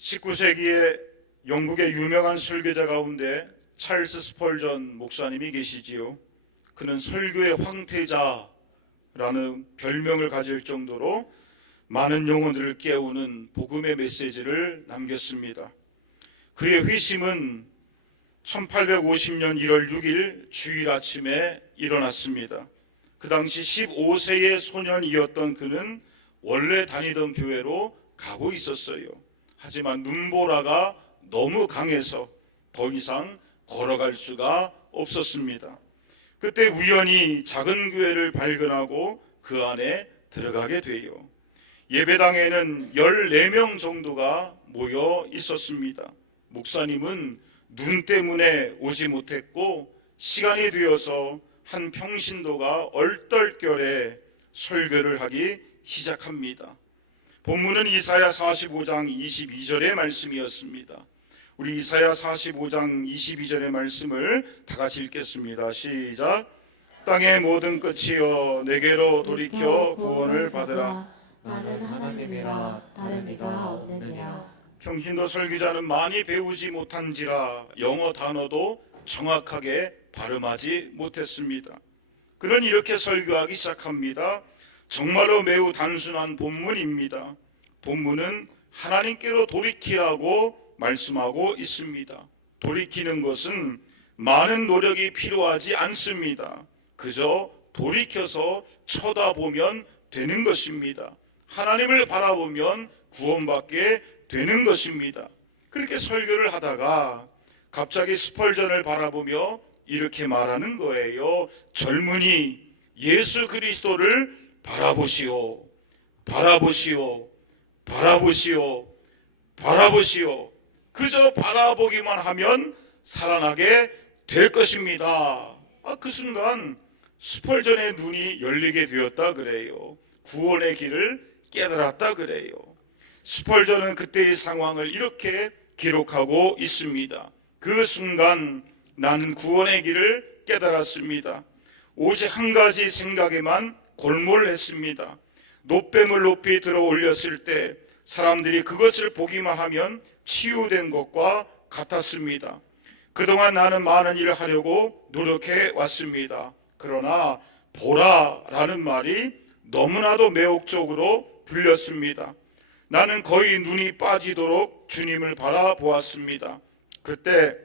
19세기에 영국의 유명한 설교자 가운데 찰스 스펄전 목사님이 계시지요. 그는 설교의 황태자라는 별명을 가질 정도로 많은 영혼들을 깨우는 복음의 메시지를 남겼습니다. 그의 회심은 1850년 1월 6일 주일 아침에 일어났습니다. 그 당시 15세의 소년이었던 그는 원래 다니던 교회로 가고 있었어요. 하지만 눈보라가 너무 강해서 더 이상 걸어갈 수가 없었습니다. 그때 우연히 작은 교회를 발견하고 그 안에 들어가게 돼요. 예배당에는 14명 정도가 모여 있었습니다. 목사님은 눈 때문에 오지 못했고 시간이 되어서 한 평신도가 얼떨결에 설교를 하기 시작합니다. 본문은 이사야 45장 22절의 말씀이었습니다. 우리 이사야 45장 22절의 말씀을 다 같이 읽겠습니다. 시작. 땅의 모든 끝이여 내게로 돌이켜 구원을 받으라. 나는 하나님이라 다른 이가 없느니라. 평신도 설교자는 많이 배우지 못한지라 영어 단어도 정확하게 발음하지 못했습니다. 그는 이렇게 설교하기 시작합니다. 정말로 매우 단순한 본문입니다. 본문은 하나님께로 돌이키라고 말씀하고 있습니다. 돌이키는 것은 많은 노력이 필요하지 않습니다. 그저 돌이켜서 쳐다보면 되는 것입니다. 하나님을 바라보면 구원받게 되는 것입니다. 그렇게 설교를 하다가 갑자기 스펄전을 바라보며 이렇게 말하는 거예요. 젊은이, 예수 그리스도를 바라보시오. 바라보시오. 바라보시오. 바라보시오. 그저 바라보기만 하면 살아나게 될 것입니다. 그 순간 스펄전의 눈이 열리게 되었다 그래요. 구원의 길을 깨달았다 그래요. 스펄전은 그때의 상황을 이렇게 기록하고 있습니다. 그 순간 나는 구원의 길을 깨달았습니다. 오직 한 가지 생각에만 골몰했습니다. 놋뱀을 높이 들어 올렸을 때 사람들이 그것을 보기만 하면 치유된 것과 같았습니다. 그동안 나는 많은 일을 하려고 노력해 왔습니다. 그러나 보라라는 말이 너무나도 매혹적으로 들렸습니다. 나는 거의 눈이 빠지도록 주님을 바라보았습니다. 그때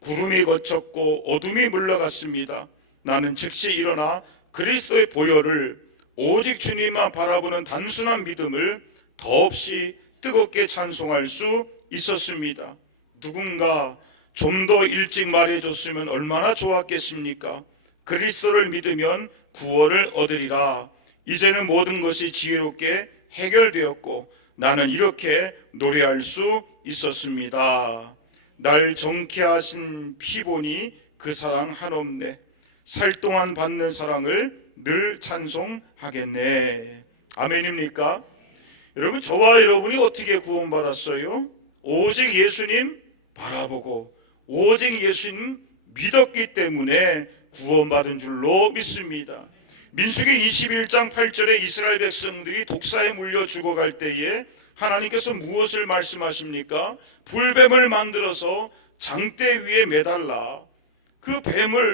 구름이 걷혔고 어둠이 물러갔습니다. 나는 즉시 일어나 그리스도의 보혈을 오직 주님만 바라보는 단순한 믿음을 더없이 뜨겁게 찬송할 수 있었습니다. 누군가 좀 더 일찍 말해줬으면 얼마나 좋았겠습니까? 그리스도를 믿으면 구원을 얻으리라. 이제는 모든 것이 지혜롭게 해결되었고 나는 이렇게 노래할 수 있었습니다. 날 정케 하신 피보니 그 사랑 한없네. 살 동안 받는 사랑을 늘 찬송하겠네. 아멘입니까? 여러분, 저와 여러분이 어떻게 구원받았어요? 오직 예수님 바라보고 오직 예수님 믿었기 때문에 구원받은 줄로 믿습니다. 민수기 21장 8절에 이스라엘 백성들이 독사에 물려 죽어갈 때에 하나님께서 무엇을 말씀하십니까? 불뱀을 만들어서 장대 위에 매달라. 그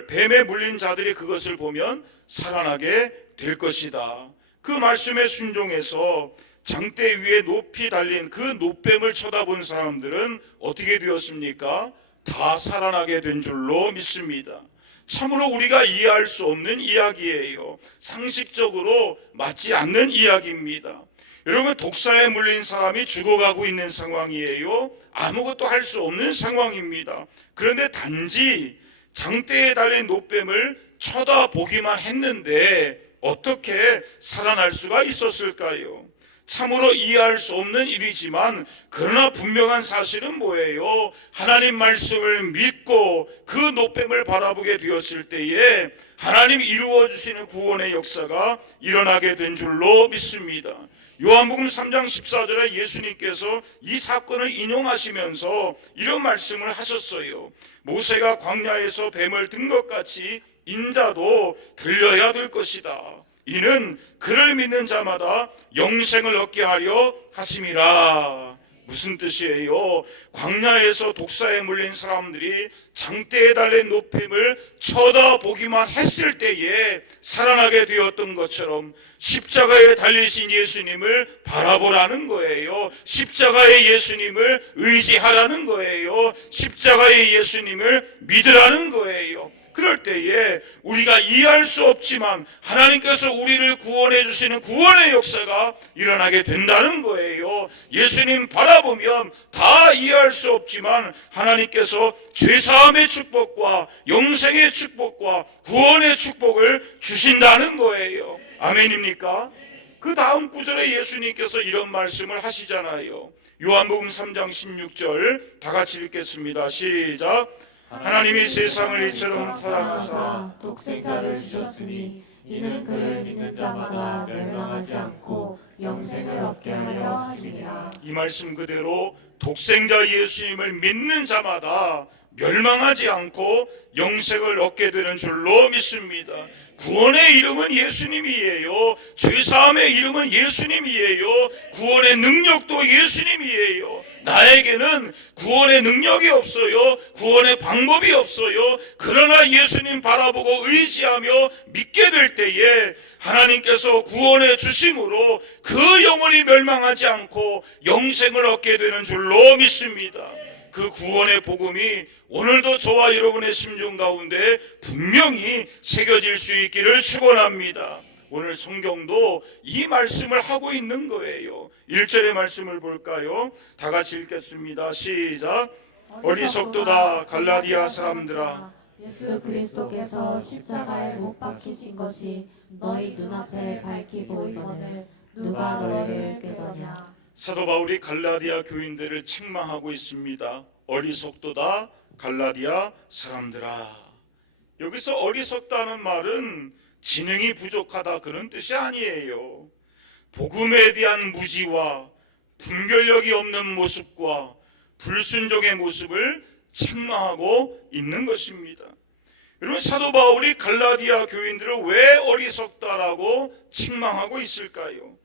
뱀에 물린 자들이 그것을 보면 살아나게 될 것이다. 그 말씀에 순종해서 장대 위에 높이 달린 그 놋뱀을 쳐다본 사람들은 어떻게 되었습니까? 다 살아나게 된 줄로 믿습니다. 참으로 우리가 이해할 수 없는 이야기예요. 상식적으로 맞지 않는 이야기입니다. 여러분, 독사에 물린 사람이 죽어가고 있는 상황이에요. 아무것도 할 수 없는 상황입니다. 그런데 단지 장대에 달린 놋뱀을 쳐다보기만 했는데 어떻게 살아날 수가 있었을까요? 참으로 이해할 수 없는 일이지만 그러나 분명한 사실은 뭐예요? 하나님 말씀을 믿고 그 놋뱀을 바라보게 되었을 때에 하나님이 이루어주시는 구원의 역사가 일어나게 된 줄로 믿습니다. 요한복음 3장 14절에 예수님께서 이 사건을 인용하시면서 이런 말씀을 하셨어요. 모세가 광야에서 뱀을 든 것 같이 인자도 들려야 될 것이다. 이는 그를 믿는 자마다 영생을 얻게 하려 하심이라. 무슨 뜻이에요? 광야에서 독사에 물린 사람들이 장대에 달린 높임을 쳐다보기만 했을 때에 살아나게 되었던 것처럼 십자가에 달리신 예수님을 바라보라는 거예요. 십자가의 예수님을 의지하라는 거예요. 십자가의 예수님을 믿으라는 거예요. 그럴 때에 우리가 이해할 수 없지만 하나님께서 우리를 구원해 주시는 구원의 역사가 일어나게 된다는 거예요. 예수님 바라보면 다 이해할 수 없지만 하나님께서 죄사함의 축복과 영생의 축복과 구원의 축복을 주신다는 거예요. 아멘입니까? 그 다음 구절에 예수님께서 이런 말씀을 하시잖아요. 요한복음 3장 16절 다 같이 읽겠습니다. 시작. 하나님이 세상을 이처럼 사랑하사 독생자를 주셨으니 이는 그를 믿는 자마다 멸망하지 않고 영생을 얻게 하려 하심이라. 이 말씀 그대로 독생자 예수님을 믿는 자마다 멸망하지 않고 영생을 얻게 되는 줄로 믿습니다. 구원의 이름은 예수님이에요. 죄사함의 이름은 예수님이에요. 구원의 능력도 예수님이에요. 나에게는 구원의 능력이 없어요. 구원의 방법이 없어요. 그러나 예수님 바라보고 의지하며 믿게 될 때에 하나님께서 구원해 주심으로 그 영혼이 멸망하지 않고 영생을 얻게 되는 줄로 믿습니다. 그 구원의 복음이 오늘도 저와 여러분의 심중 가운데 분명히 새겨질 수 있기를 축원합니다. 오늘 성경도 이 말씀을 하고 있는 거예요. 1절의 말씀을 볼까요? 다 같이 읽겠습니다. 시작. 어리석도다 갈라디아 사람들아, 예수 그리스도께서 십자가에 못 박히신 것이 너희 눈앞에 밝히 보이거늘 누가 너희를 깨더냐. 사도 바울이 갈라디아 교인들을 책망하고 있습니다. 어리석도다 갈라디아 사람들아. 여기서 어리석다는 말은 지능이 부족하다 그런 뜻이 아니에요. 복음에 대한 무지와 분별력이 없는 모습과 불순종의 모습을 책망하고 있는 것입니다. 여러분, 사도 바울이 갈라디아 교인들을 왜 어리석다라고 책망하고 있을까요?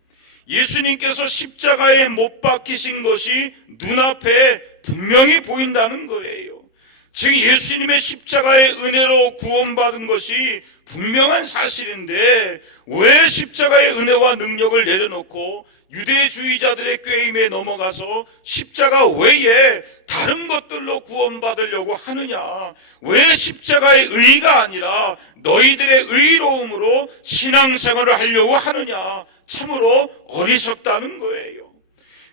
예수님께서 십자가에 못 박히신 것이 눈앞에 분명히 보인다는 거예요. 즉 예수님의 십자가의 은혜로 구원받은 것이 분명한 사실인데 왜 십자가의 은혜와 능력을 내려놓고 유대주의자들의 꾀임에 넘어가서 십자가 외에 다른 것들로 구원받으려고 하느냐? 왜 십자가의 의가 아니라 너희들의 의로움으로 신앙생활을 하려고 하느냐? 참으로 어리석다는 거예요.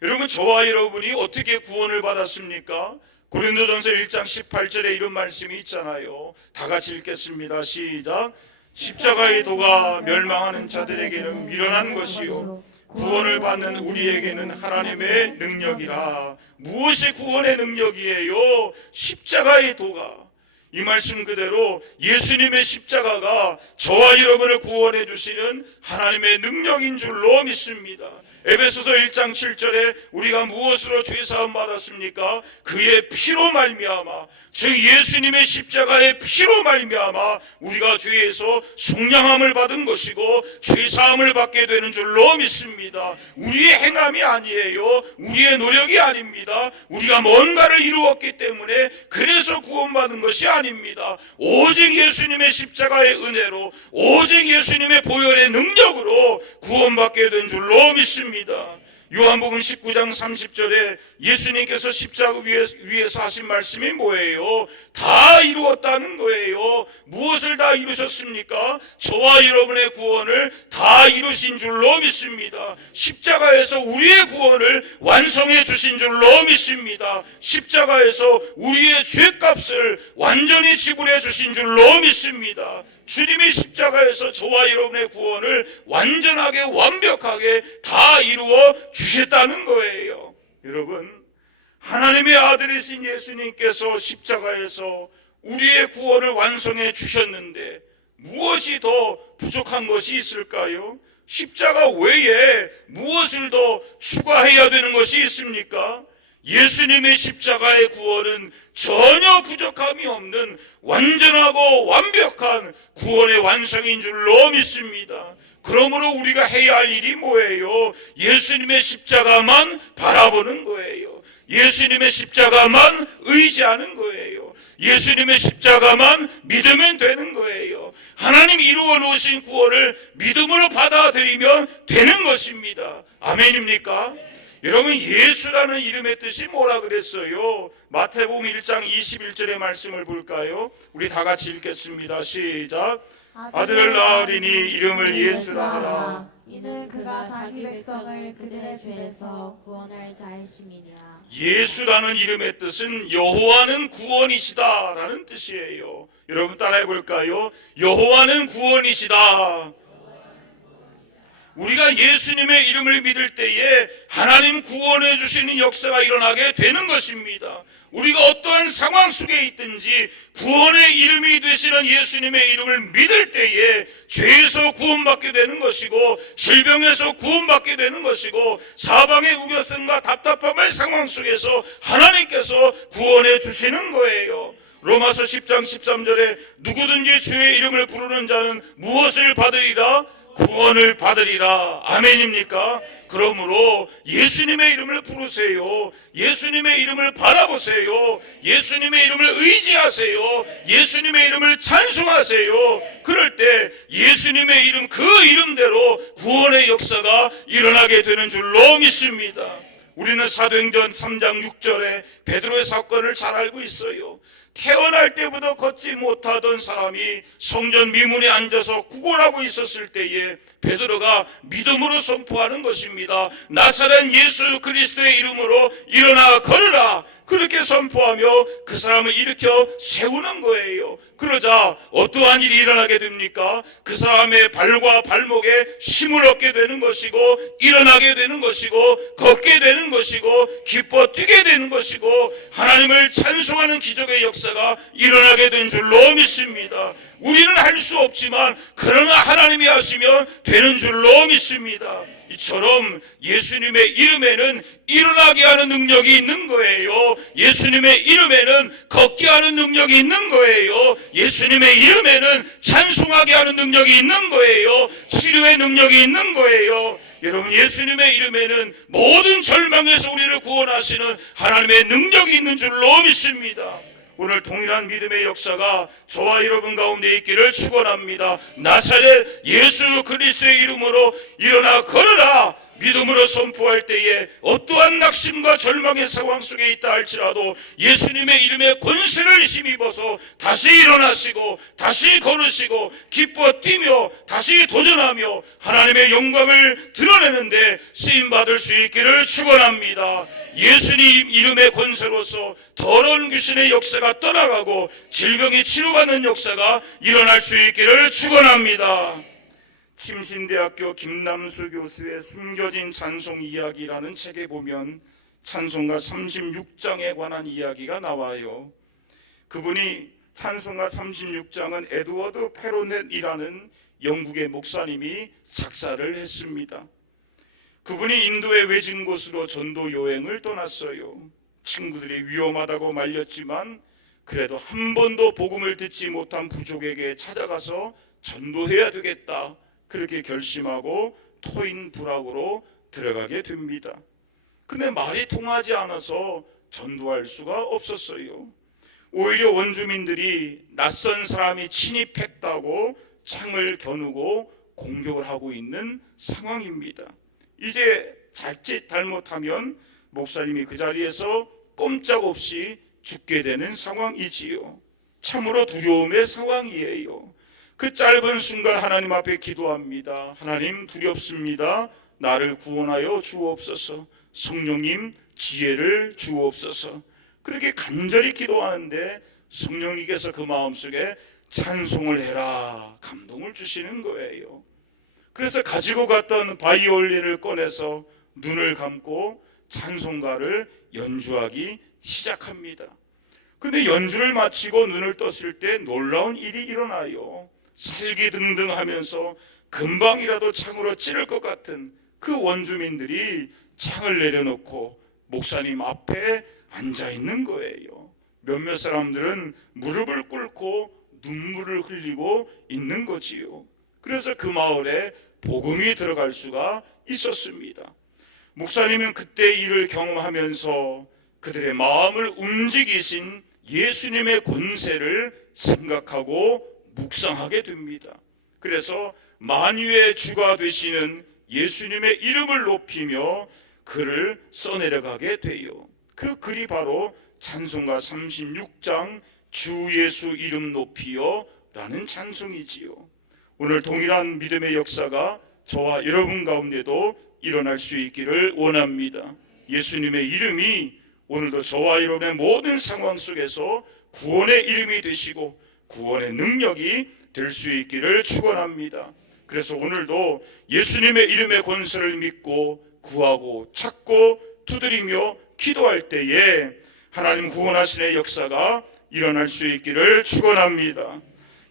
여러분, 저와 여러분이 어떻게 구원을 받았습니까? 고린도전서 1장 18절에 이런 말씀이 있잖아요. 다 같이 읽겠습니다. 시작. 십자가의 도가 멸망하는 자들에게는 미련한 것이요 구원을 받는 우리에게는 하나님의 능력이라. 무엇이 구원의 능력이에요? 십자가의 도가. 이 말씀 그대로 예수님의 십자가가 저와 여러분을 구원해 주시는 하나님의 능력인 줄로 믿습니다. 에베소서 1장 7절에 우리가 무엇으로 죄사함 받았습니까? 그의 피로 말미암아, 즉 예수님의 십자가의 피로 말미암아 우리가 죄에서 속량함을 받은 것이고 죄사함을 받게 되는 줄로 믿습니다. 우리의 행함이 아니에요. 우리의 노력이 아닙니다. 우리가 뭔가를 이루었기 때문에 그래서 구원받은 것이 아닙니다. 오직 예수님의 십자가의 은혜로, 오직 예수님의 보혈의 능력으로 구원받게 된 줄로 믿습니다. 요한복음 19장 30절에 예수님께서 십자가 위에서 하신 말씀이 뭐예요? 다 이루었다는 거예요. 무엇을 다 이루셨습니까? 저와 여러분의 구원을 다 이루신 줄로 믿습니다. 십자가에서 우리의 구원을 완성해 주신 줄로 믿습니다. 십자가에서 우리의 죄값을 완전히 지불해 주신 줄로 믿습니다. 주님이 십자가에서 저와 여러분의 구원을 완전하게 완벽하게 다 이루어 주셨다는 거예요. 여러분, 하나님의 아들이신 예수님께서 십자가에서 우리의 구원을 완성해 주셨는데 무엇이 더 부족한 것이 있을까요? 십자가 외에 무엇을 더 추가해야 되는 것이 있습니까? 예수님의 십자가의 구원은 전혀 부족함이 없는 완전하고 완벽한 구원의 완성인 줄로 믿습니다. 그러므로 우리가 해야 할 일이 뭐예요? 예수님의 십자가만 바라보는 거예요. 예수님의 십자가만 의지하는 거예요. 예수님의 십자가만 믿으면 되는 거예요. 하나님 이루어 놓으신 구원을 믿음으로 받아들이면 되는 것입니다. 아멘입니까? 여러분, 예수라는 이름의 뜻이 뭐라 그랬어요? 마태복음 1장 21절의 말씀을 볼까요? 우리 다 같이 읽겠습니다. 시작. 아들을 낳으리니 이름을 예수라 하라. 이는 그가 자기 백성을 그들의 죄에서 구원할 자이심이니라. 예수라는 이름의 뜻은 여호와는 구원이시다라는 뜻이에요. 여러분 따라해 볼까요? 여호와는 구원이시다. 우리가 예수님의 이름을 믿을 때에 하나님 구원해 주시는 역사가 일어나게 되는 것입니다. 우리가 어떠한 상황 속에 있든지 구원의 이름이 되시는 예수님의 이름을 믿을 때에 죄에서 구원받게 되는 것이고, 질병에서 구원받게 되는 것이고, 사방의 우겨픔과 답답함의 상황 속에서 하나님께서 구원해 주시는 거예요. 로마서 10장 13절에 누구든지 주의 이름을 부르는 자는 무엇을 받으리라? 구원을 받으리라. 아멘입니까? 그러므로 예수님의 이름을 부르세요. 예수님의 이름을 바라보세요. 예수님의 이름을 의지하세요. 예수님의 이름을 찬송하세요. 그럴 때 예수님의 이름, 그 이름대로 구원의 역사가 일어나게 되는 줄로 믿습니다. 우리는 사도행전 3장 6절에 베드로의 사건을 잘 알고 있어요. 태어날 때부터 걷지 못하던 사람이 성전 미문에 앉아서 구걸하고 있었을 때에 베드로가 믿음으로 선포하는 것입니다. 나사렛 예수 그리스도의 이름으로 일어나 걸으라. 그렇게 선포하며 그 사람을 일으켜 세우는 거예요. 그러자 어떠한 일이 일어나게 됩니까? 그 사람의 발과 발목에 힘을 얻게 되는 것이고, 일어나게 되는 것이고, 걷게 되는 것이고, 기뻐 뛰게 되는 것이고, 하나님을 찬송하는 기적의 역사가 일어나게 된 줄로 믿습니다. 우리는 할 수 없지만 그러나 하나님이 하시면 되는 줄로 믿습니다. 이처럼 예수님의 이름에는 일어나게 하는 능력이 있는 거예요. 예수님의 이름에는 걷게 하는 능력이 있는 거예요. 예수님의 이름에는 찬송하게 하는 능력이 있는 거예요. 치료의 능력이 있는 거예요. 여러분, 예수님의 이름에는 모든 절망에서 우리를 구원하시는 하나님의 능력이 있는 줄로 믿습니다. 오늘 동일한 믿음의 역사가 저와 여러분 가운데 있기를 축원합니다. 나사렛 예수 그리스도의 이름으로 일어나 걸으라. 믿음으로 선포할 때에 어떠한 낙심과 절망의 상황 속에 있다 할지라도 예수님의 이름에 권세를 힘입어서 다시 일어나시고 다시 걸으시고 기뻐 뛰며 다시 도전하며 하나님의 영광을 드러내는데 쓰임받을 수 있기를 축원합니다. 예수님 이름의 권세로서 더러운 귀신의 역사가 떠나가고 질병이 치료받는 역사가 일어날 수 있기를 축원합니다. 침신대학교 김남수 교수의 숨겨진 찬송 이야기라는 책에 보면 찬송가 36장에 관한 이야기가 나와요. 그분이 찬송가 36장은 에드워드 페로넷이라는 영국의 목사님이 작사를 했습니다. 그분이 인도의 외진 곳으로 전도 여행을 떠났어요. 친구들이 위험하다고 말렸지만 그래도 한 번도 복음을 듣지 못한 부족에게 찾아가서 전도해야 되겠다. 그렇게 결심하고 토인 부락으로 들어가게 됩니다. 근데 말이 통하지 않아서 전도할 수가 없었어요. 오히려 원주민들이 낯선 사람이 침입했다고 창을 겨누고 공격을 하고 있는 상황입니다. 이제 자칫 잘못하면 목사님이 그 자리에서 꼼짝없이 죽게 되는 상황이지요. 참으로 두려움의 상황이에요. 그 짧은 순간 하나님 앞에 기도합니다. 하나님, 두렵습니다. 나를 구원하여 주옵소서. 성령님, 지혜를 주옵소서. 그렇게 간절히 기도하는데 성령님께서 그 마음속에 찬송을 해라 감동을 주시는 거예요. 그래서 가지고 갔던 바이올린을 꺼내서 눈을 감고 찬송가를 연주하기 시작합니다. 근데 연주를 마치고 눈을 떴을 때 놀라운 일이 일어나요. 살기등등하면서 금방이라도 창으로 찌를 것 같은 그 원주민들이 창을 내려놓고 목사님 앞에 앉아 있는 거예요. 몇몇 사람들은 무릎을 꿇고 눈물을 흘리고 있는 거지요. 그래서 그 마을에 복음이 들어갈 수가 있었습니다. 목사님은 그때 일을 경험하면서 그들의 마음을 움직이신 예수님의 권세를 생각하고 묵상하게 됩니다. 그래서 만유의 주가 되시는 예수님의 이름을 높이며 글을 써내려가게 돼요. 그 글이 바로 찬송가 36장 주 예수 이름 높이여 라는 찬송이지요. 오늘 동일한 믿음의 역사가 저와 여러분 가운데도 일어날 수 있기를 원합니다. 예수님의 이름이 오늘도 저와 여러분의 모든 상황 속에서 구원의 이름이 되시고 구원의 능력이 될 수 있기를 축원합니다. 그래서 오늘도 예수님의 이름의 권세를 믿고 구하고 찾고 두드리며 기도할 때에 하나님 구원하시는 역사가 일어날 수 있기를 축원합니다.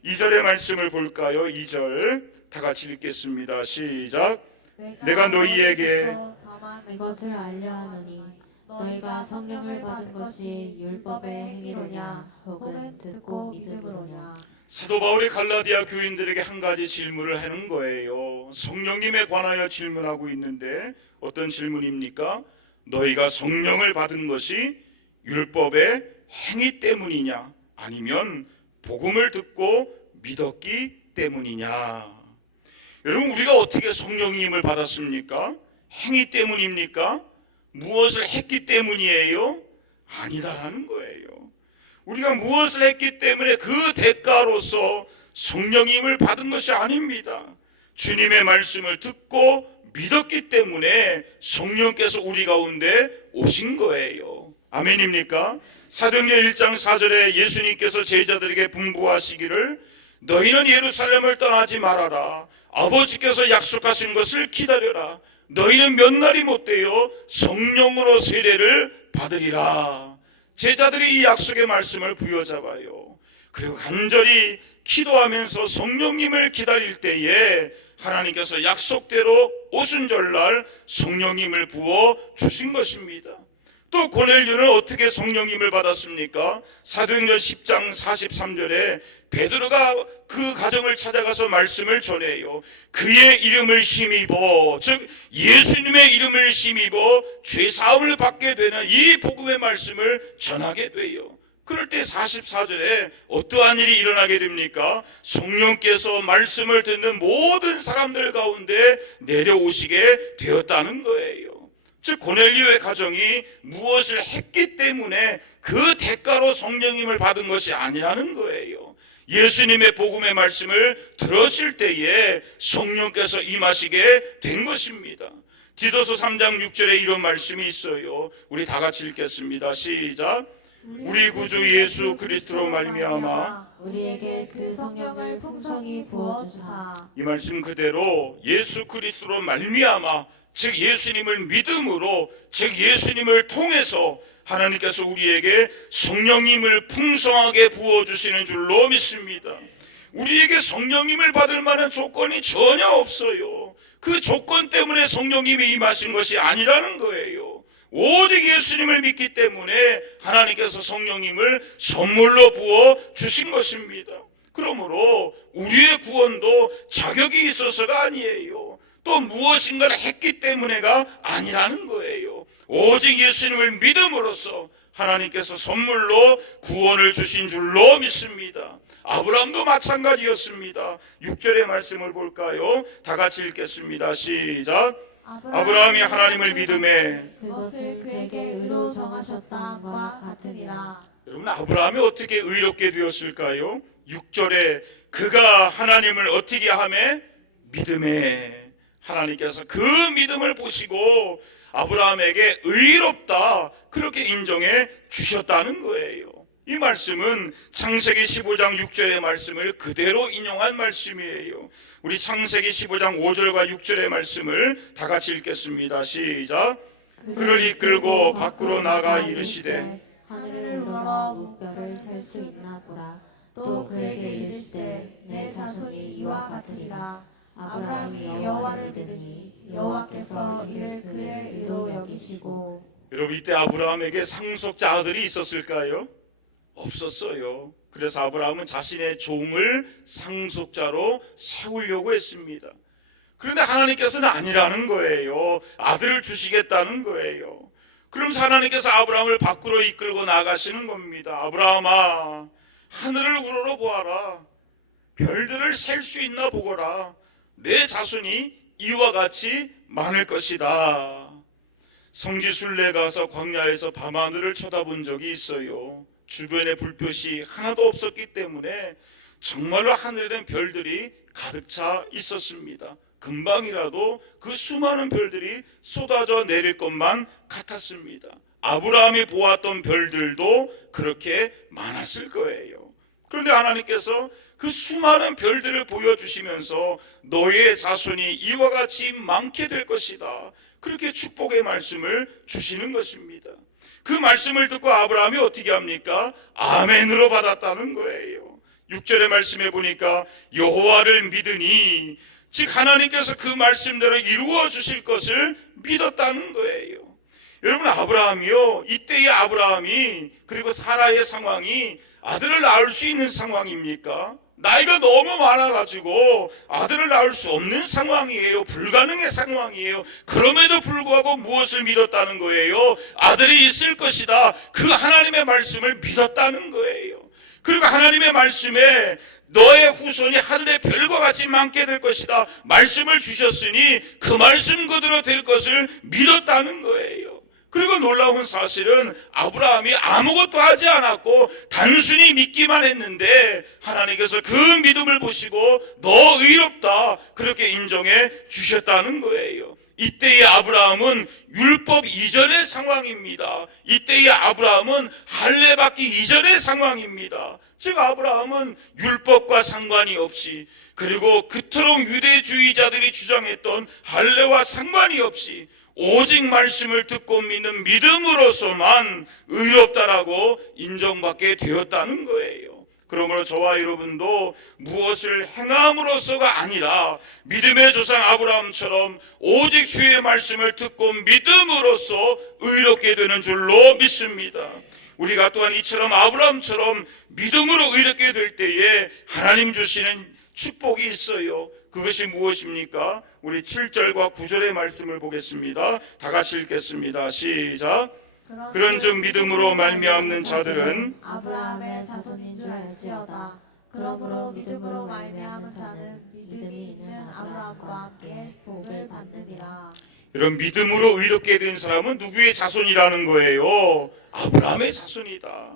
2절의 말씀을 볼까요? 2절 다 같이 읽겠습니다. 시작. 내가 너희에게 다만 이것을 알려 하노니 너희가 성령을 받은 것이 율법의 행위로냐 혹은 듣고 믿음으로냐. 사도 바울이 갈라디아 교인들에게 한 가지 질문을 하는 거예요. 성령님에 관하여 질문하고 있는데 어떤 질문입니까? 너희가 성령을 받은 것이 율법의 행위 때문이냐 아니면 복음을 듣고 믿었기 때문이냐. 여러분, 우리가 어떻게 성령님을 받았습니까? 행위 때문입니까? 무엇을 했기 때문이에요? 아니다라는 거예요. 우리가 무엇을 했기 때문에 그 대가로서 성령님을 받은 것이 아닙니다. 주님의 말씀을 듣고 믿었기 때문에 성령께서 우리 가운데 오신 거예요. 아멘입니까? 사도행전 1장 4절에 예수님께서 제자들에게 분부하시기를 너희는 예루살렘을 떠나지 말아라. 아버지께서 약속하신 것을 기다려라. 너희는 몇 날이 못되어 성령으로 세례를 받으리라. 제자들이 이 약속의 말씀을 부여잡아요. 그리고 간절히 기도하면서 성령님을 기다릴 때에 하나님께서 약속대로 오순절날 성령님을 부어 주신 것입니다. 또 고넬료는 어떻게 성령님을 받았습니까? 사도행전 10장 43절에 베드로가 그 가정을 찾아가서 말씀을 전해요. 그의 이름을 힘입어, 즉 예수님의 이름을 힘입어 죄사함을 받게 되는 이 복음의 말씀을 전하게 돼요. 그럴 때 44절에 어떠한 일이 일어나게 됩니까? 성령께서 말씀을 듣는 모든 사람들 가운데 내려오시게 되었다는 거예요. 즉 고넬료의 가정이 무엇을 했기 때문에 그 대가로 성령님을 받은 것이 아니라는 거예요. 예수님의 복음의 말씀을 들었을 때에 성령께서 임하시게 된 것입니다. 디도서 3장 6절에 이런 말씀이 있어요. 우리 다 같이 읽겠습니다. 시작. 우리 구주 예수 그리스도로 말미암아 우리에게 그 성령을 풍성히 부어 주사. 이 말씀 그대로 예수 그리스도로 말미암아, 즉 예수님을 믿음으로, 즉 예수님을 통해서 하나님께서 우리에게 성령님을 풍성하게 부어주시는 줄로 믿습니다. 우리에게 성령님을 받을 만한 조건이 전혀 없어요. 그 조건 때문에 성령님이 임하신 것이 아니라는 거예요. 오직 예수님을 믿기 때문에 하나님께서 성령님을 선물로 부어 주신 것입니다. 그러므로 우리의 구원도 자격이 있어서가 아니에요. 또 무엇인가를 했기 때문에가 아니라는 거예요. 오직 예수님을 믿음으로써 하나님께서 선물로 구원을 주신 줄로 믿습니다. 아브라함도 마찬가지였습니다. 6절의 말씀을 볼까요? 다 같이 읽겠습니다. 시작. 아브라함이 하나님을 믿음에 그것을 그에게 의로 정하셨다함과 같으니라. 여러분, 아브라함이 어떻게 의롭게 되었을까요? 6절에 그가 하나님을 어떻게 하매? 믿음에. 하나님께서 그 믿음을 보시고 아브라함에게 의롭다 그렇게 인정해 주셨다는 거예요. 이 말씀은 창세기 15장 6절의 말씀을 그대로 인용한 말씀이에요. 우리 창세기 15장 5절과 6절의 말씀을 다 같이 읽겠습니다. 시작. 그를 이끌고 밖으로 나가 이르시되 하늘을 우러러 무뼈를 셀 수 있나 보라. 또 그에게 이르시되 내 자손이 이와 같으리라. 아브라함이 여호와를 믿으니 여호와께서 이를 그의 의로 여기시고. 여러분, 이때 아브라함에게 상속자 아들이 있었을까요? 없었어요. 그래서 아브라함은 자신의 종을 상속자로 세우려고 했습니다. 그런데 하나님께서는 아니라는 거예요. 아들을 주시겠다는 거예요. 그러면서 하나님께서 아브라함을 밖으로 이끌고 나가시는 겁니다. 아브라함아, 하늘을 우러러보아라. 별들을 셀 수 있나 보거라. 내 자손이 이와 같이 많을 것이다. 성지순례 가서 광야에서 밤하늘을 쳐다본 적이 있어요. 주변에 불빛이 하나도 없었기 때문에 정말로 하늘에는 별들이 가득 차 있었습니다. 금방이라도 그 수많은 별들이 쏟아져 내릴 것만 같았습니다. 아브라함이 보았던 별들도 그렇게 많았을 거예요. 그런데 하나님께서 그 수많은 별들을 보여주시면서 너의 자손이 이와 같이 많게 될 것이다, 그렇게 축복의 말씀을 주시는 것입니다. 그 말씀을 듣고 아브라함이 어떻게 합니까? 아멘으로 받았다는 거예요. 6절의 말씀에 보니까 여호와를 믿으니, 즉 하나님께서 그 말씀대로 이루어 주실 것을 믿었다는 거예요. 여러분, 아브라함이요, 이때의 아브라함이, 그리고 사라의 상황이 아들을 낳을 수 있는 상황입니까? 나이가 너무 많아가지고 아들을 낳을 수 없는 상황이에요. 불가능의 상황이에요. 그럼에도 불구하고 무엇을 믿었다는 거예요? 아들이 있을 것이다, 그 하나님의 말씀을 믿었다는 거예요. 그리고 하나님의 말씀에 너의 후손이 하늘의 별과 같이 많게 될 것이다 말씀을 주셨으니 그 말씀 그대로 될 것을 믿었다는 거예요. 그리고 놀라운 사실은 아브라함이 아무것도 하지 않았고 단순히 믿기만 했는데 하나님께서 그 믿음을 보시고 너 의롭다, 그렇게 인정해 주셨다는 거예요. 이때의 아브라함은 율법 이전의 상황입니다. 이때의 아브라함은 할례 받기 이전의 상황입니다. 즉 아브라함은 율법과 상관이 없이, 그리고 그토록 유대주의자들이 주장했던 할례와 상관이 없이 오직 말씀을 듣고 믿는 믿음으로서만 의롭다라고 인정받게 되었다는 거예요. 그러므로 저와 여러분도 무엇을 행함으로써가 아니라 믿음의 조상 아브라함처럼 오직 주의 말씀을 듣고 믿음으로써 의롭게 되는 줄로 믿습니다. 우리가 또한 이처럼 아브라함처럼 믿음으로 의롭게 될 때에 하나님 주시는 축복이 있어요. 그것이 무엇입니까? 우리 7절과 9절의 말씀을 보겠습니다. 다 같이 읽겠습니다. 시작. 그런즉 믿음으로 말미암는 자들은 아브라함의 자손인 줄 알지어다. 그러므로 믿음으로 말미암은 자는 믿음이 있는 아브라함과 함께 복을 받느니라. 이런 믿음으로 의롭게 된 사람은 누구의 자손이라는 거예요? 아브라함의 자손이다.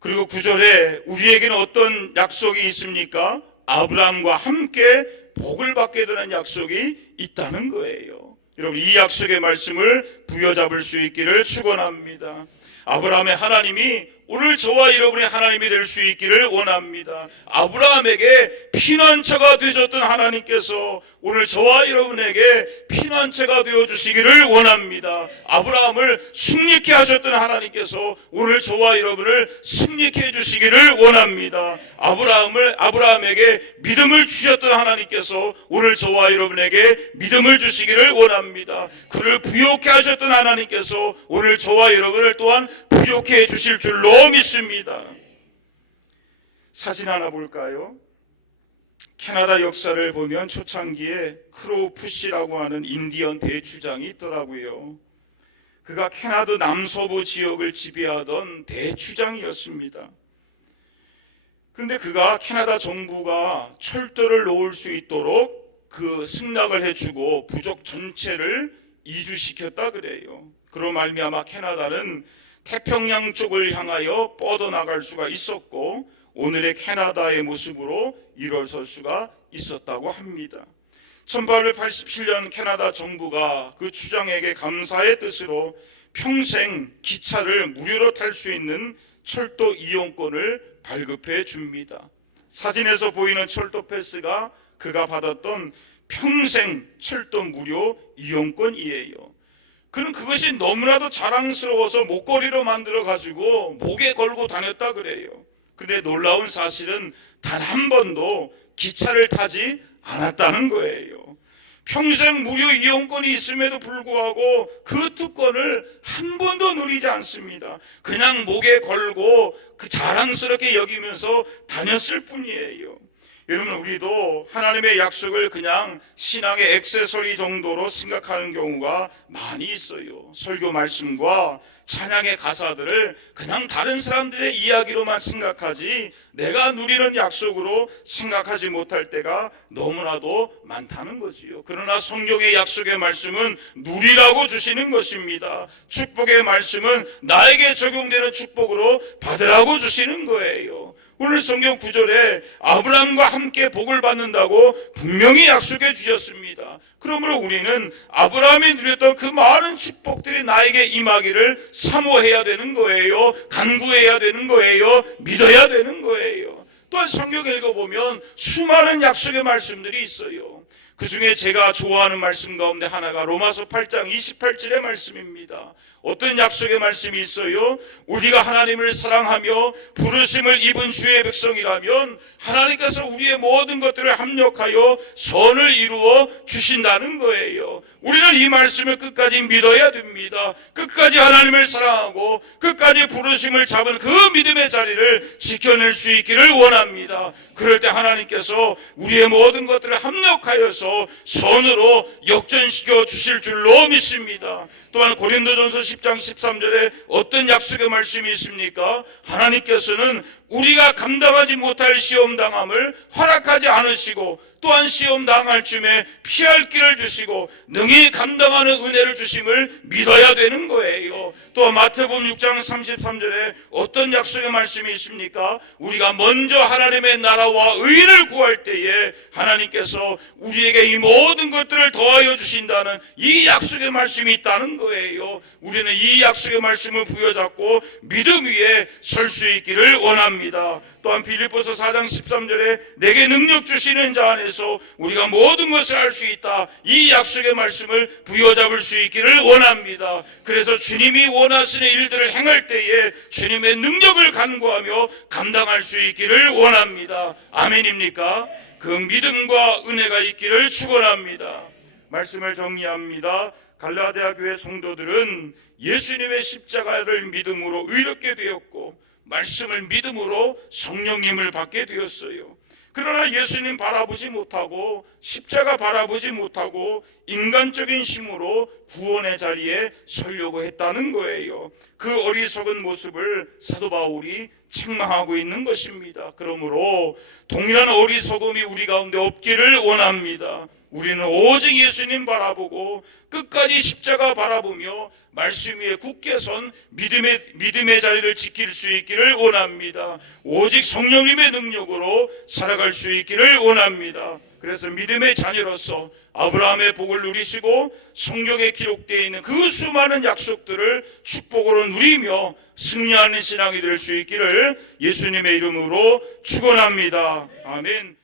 그리고 9절에 우리에게는 어떤 약속이 있습니까? 아브라함과 함께 복을 받게 되는 약속이 있다는 거예요. 여러분, 이 약속의 말씀을 부여잡을 수 있기를 축원합니다. 아브라함의 하나님이 오늘 저와 여러분의 하나님이 될 수 있기를 원합니다. 아브라함에게 피난처가 되셨던 하나님께서 오늘 저와 여러분에게 피난처가 되어주시기를 원합니다. 아브라함을 승리케 하셨던 하나님께서 오늘 저와 여러분을 승리케 해주시기를 원합니다. 아브라함에게 믿음을 주셨던 하나님께서 오늘 저와 여러분에게 믿음을 주시기를 원합니다. 그를 부욕케 하셨던 하나님께서 오늘 저와 여러분을 또한 부욕케 해주실 줄로 믿습니다. 사진 하나 볼까요? 캐나다 역사를 보면 초창기에 크로우 푸시라고 하는 인디언 대추장이 있더라고요. 그가 캐나다 남서부 지역을 지배하던 대추장이었습니다. 그런데 그가 캐나다 정부가 철도를 놓을 수 있도록 그 승낙을 해주고 부족 전체를 이주시켰다 그래요. 그로 말미암아 캐나다는 태평양 쪽을 향하여 뻗어나갈 수가 있었고 오늘의 캐나다의 모습으로 일어설 수가 있었다고 합니다. 1887년 캐나다 정부가 그 추장에게 감사의 뜻으로 평생 기차를 무료로 탈 수 있는 철도 이용권을 발급해 줍니다. 사진에서 보이는 철도 패스가 그가 받았던 평생 철도 무료 이용권이에요. 그는 그것이 너무나도 자랑스러워서 목걸이로 만들어 가지고 목에 걸고 다녔다 그래요. 그런데 놀라운 사실은 단 한 번도 기차를 타지 않았다는 거예요. 평생 무료 이용권이 있음에도 불구하고 그 특권을 한 번도 누리지 않습니다. 그냥 목에 걸고 그 자랑스럽게 여기면서 다녔을 뿐이에요. 여러분, 우리도 하나님의 약속을 그냥 신앙의 액세서리 정도로 생각하는 경우가 많이 있어요. 설교 말씀과 찬양의 가사들을 그냥 다른 사람들의 이야기로만 생각하지 내가 누리는 약속으로 생각하지 못할 때가 너무나도 많다는 거지요. 그러나 성경의 약속의 말씀은 누리라고 주시는 것입니다. 축복의 말씀은 나에게 적용되는 축복으로 받으라고 주시는 거예요. 오늘 성경 구절에 아브라함과 함께 복을 받는다고 분명히 약속해 주셨습니다. 그러므로 우리는 아브라함이 누렸던 그 많은 축복들이 나에게 임하기를 사모해야 되는 거예요. 간구해야 되는 거예요. 믿어야 되는 거예요. 또한 성경 읽어보면 수많은 약속의 말씀들이 있어요. 그 중에 제가 좋아하는 말씀 가운데 하나가 로마서 8장 28절의 말씀입니다. 어떤 약속의 말씀이 있어요? 우리가 하나님을 사랑하며 부르심을 입은 주의 백성이라면 하나님께서 우리의 모든 것들을 합력하여 선을 이루어 주신다는 거예요. 우리는 이 말씀을 끝까지 믿어야 됩니다. 끝까지 하나님을 사랑하고 끝까지 부르심을 잡은 그 믿음의 자리를 지켜낼 수 있기를 원합니다. 그럴 때 하나님께서 우리의 모든 것들을 합력하여서 선으로 역전시켜 주실 줄로 믿습니다. 또한 고린도전서 10장 13절에 어떤 약속의 말씀이 있습니까? 하나님께서는 우리가 감당하지 못할 시험 당함을 허락하지 않으시고 또한 시험 당할 쯤에 피할 길을 주시고 능히 감당하는 은혜를 주심을 믿어야 되는 거예요. 또 마태복음 6장 33절에 어떤 약속의 말씀이 있습니까? 우리가 먼저 하나님의 나라와 의를 구할 때에 하나님께서 우리에게 이 모든 것들을 더하여 주신다는 이 약속의 말씀이 있다는 거예요. 우리는 이 약속의 말씀을 부여잡고 믿음 위에 설 수 있기를 원합니다. 또한 빌립보서 4장 13절에 내게 능력 주시는 자 안에서 우리가 모든 것을 할 수 있다. 이 약속의 말씀을 부여잡을 수 있기를 원합니다. 그래서 주님이 원하시는 일들을 행할 때에 주님의 능력을 간구하며 감당할 수 있기를 원합니다. 아멘입니까? 그 믿음과 은혜가 있기를 축원합니다. 말씀을 정리합니다. 갈라디아 교회 성도들은 예수님의 십자가를 믿음으로 의롭게 되었고 말씀을 믿음으로 성령님을 받게 되었어요. 그러나 예수님 바라보지 못하고 십자가 바라보지 못하고 인간적인 힘으로 구원의 자리에 서려고 했다는 거예요. 그 어리석은 모습을 사도 바울이 책망하고 있는 것입니다. 그러므로 동일한 어리석음이 우리 가운데 없기를 원합니다. 우리는 오직 예수님 바라보고 끝까지 십자가 바라보며 말씀 위에 굳게 선 믿음의 자리를 지킬 수 있기를 원합니다. 오직 성령님의 능력으로 살아갈 수 있기를 원합니다. 그래서 믿음의 자녀로서 아브라함의 복을 누리시고 성경에 기록되어 있는 그 수많은 약속들을 축복으로 누리며 승리하는 신앙이 될 수 있기를 예수님의 이름으로 축원합니다. 아멘.